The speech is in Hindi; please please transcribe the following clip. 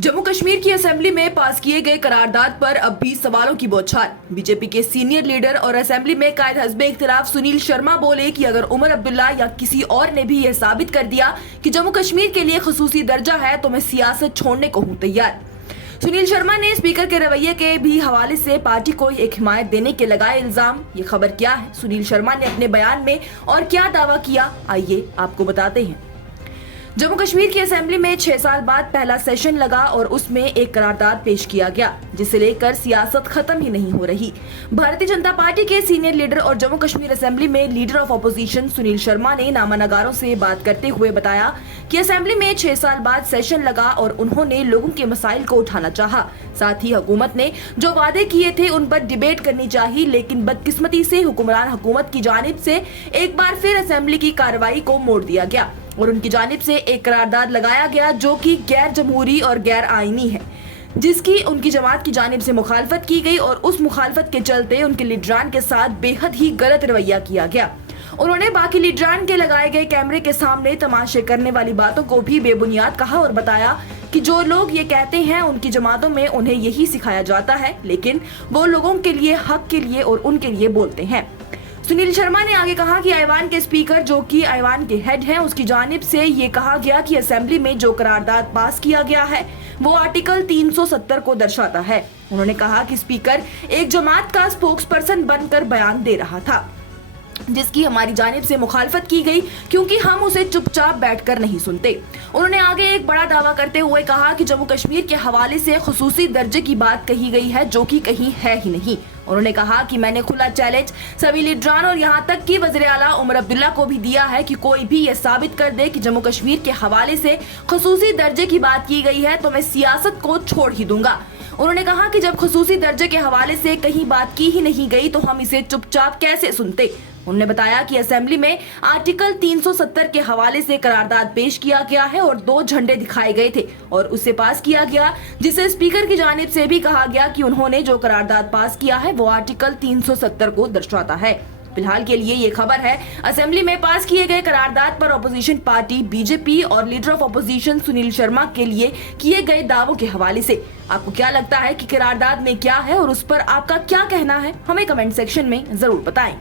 जम्मू कश्मीर की असेंबली में पास किए गए करारदाद पर अब भी सवालों की बौछार। बीजेपी के सीनियर लीडर और असेंबली में कायद हस्बे इख्तिलाफ सुनील शर्मा बोले कि अगर उमर अब्दुल्ला या किसी और ने भी यह साबित कर दिया कि जम्मू कश्मीर के लिए खुसूसी दर्जा है तो मैं सियासत छोड़ने को हूं तैयार। सुनील शर्मा ने स्पीकर के रवैये के भी हवाले से पार्टी को एक हिमायत देने के लगाए इल्जाम। ये खबर क्या है, सुनील शर्मा ने अपने बयान में और क्या दावा किया, आइए आपको बताते हैं। जम्मू कश्मीर की असेंबली में 6 साल बाद पहला सेशन लगा और उसमें एक करारदाद पेश किया गया जिसे लेकर सियासत खत्म ही नहीं हो रही। भारतीय जनता पार्टी के सीनियर लीडर और जम्मू कश्मीर असेंबली में leader of opposition Sunil Sharma ने नामानगारों से बात करते हुए बताया कि असेंबली में 6 साल बाद सेशन लगा और उन्होंने लोगों के मसाइल को उठाना चाहा। साथ ही हुकूमत ने जो वादे किए थे उन पर डिबेट करनी चाहिए, लेकिन बदकिस्मती से हुक्मरान हुकूमत की जानिब से एक बार फिर असेंबली की कार्रवाई को मोड़ दिया गया और उनकी जानिब से एक करारदाद लगाया गया जो कि गैर जमहूरी और गैर आईनी है, जिसकी उनकी जमात की जानिब से मुखालफत की गई और उस मुखालफत के चलते उनके लीडरान के साथ बेहद ही गलत रवैया किया गया। उन्होंने बाकी लीडरान के लगाए गए कैमरे के सामने तमाशे करने वाली बातों को भी बेबुनियाद कहा और बताया कि जो लोग ये कहते हैं उनकी जमातों में उन्हें यही सिखाया जाता है, लेकिन वो लोगों के लिए, हक के लिए और उनके लिए बोलते हैं। सुनील शर्मा ने आगे कहा कि ऐवान के स्पीकर, जो कि ऐवान के हेड हैं, उसकी जानिब से ये कहा गया कि असेंबली में जो करारदाद पास किया गया है वो आर्टिकल 370 को दर्शाता है। उन्होंने कहा कि स्पीकर एक जमात का स्पोक्सपर्सन बनकर बयान दे रहा था जिसकी हमारी जानिब से मुखालफत की गई क्योंकि हम उसे चुपचाप बैठकर नहीं सुनते। उन्होंने आगे एक बड़ा दावा करते हुए कहा कि जम्मू कश्मीर के हवाले से खुसूसी दर्जे की बात कही गई है जो कि कहीं है ही नहीं। उन्होंने कहा कि मैंने खुला चैलेंज सभी लीडरान और यहाँ तक कि वज़ीर आला उमर अब्दुल्ला को भी दिया है कि कोई भी ये साबित कर दे कि जम्मू कश्मीर के हवाले से खुसूसी दर्जे की बात की गई है तो मैं सियासत को छोड़ ही दूंगा। उन्होंने कहा कि जब खुसूसी दर्जे के हवाले से कहीं बात की ही नहीं गई तो हम इसे चुपचाप कैसे सुनते। उन्होंने बताया कि असेंबली में आर्टिकल 370 के हवाले से करारदाद पेश किया गया है और 2 झंडे दिखाए गए थे और उसे पास किया गया, जिसे स्पीकर की जानिब से भी कहा गया कि उन्होंने जो करारदाद पास किया है वो आर्टिकल 370 को दर्शाता है। फिलहाल के लिए ये खबर है, असेंबली में पास किए गए करारदाद पर ऑपोजिशन पार्टी बीजेपी और leader of opposition Sunil Sharma के लिए किए गए दावों के हवाले से आपको क्या लगता है कि करारदाद में क्या है और उस पर आपका क्या कहना है, हमें कमेंट सेक्शन में जरूर बताएं।